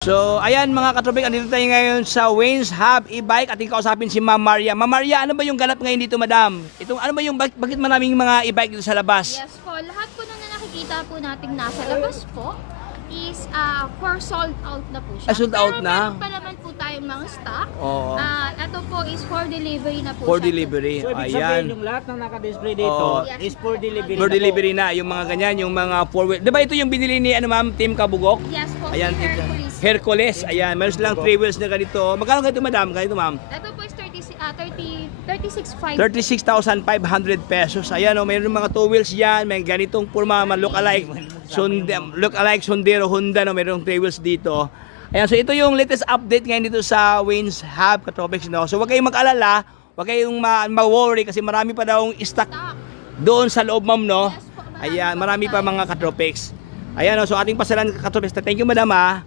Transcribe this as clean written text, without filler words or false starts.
So, ayan mga katropik, andito tayo ngayon sa Wayne's Hub e-bike at kausapin si Ma'am Maria. Ma'am Maria, ano ba yung ganap ngayon dito, madam? Itong ano ba yung bakit maraming mga e-bike dito sa labas? Yes po, lahat po na nakikita po nating nasa labas po is for sold out na po siya. Sold out Pero na? meron pa naman po tayong mga stock. Oo. Ito po is for delivery na po For siya. delivery. So, ibig Ayan. sabihin, yung lahat ng naka-display dito Oo. is for delivery. For na po. delivery na, yung mga ganyan, yung mga four-wheel. Di ba ito yung binili ni Ma'am Team Kabugok? Yes po, Ayan, si Hercules. Hercules. Ayan, meron silang 3 wheels na ganito. Magkano ganito, madam? Ganito, ma'am? Ito po is 36,500. 36,500 pesos. Ayan, oh, mayroon mga 2 wheels yan. May ganitong purma, look-alike. Look-alike Sondero Honda, no? Mayroong 3 wheels dito. Ayan, so ito yung latest update ngayon dito sa Wayne's Hub, Katropics, no? So wag kayong mag-alala, wag kayong ma-worry kasi marami pa daw stock doon sa loob, ma'am, no? Yes po, Ayan, marami pa mga Katropics. Ayan, oh, so ating pasalan, Katropics. Thank you, madam, ah.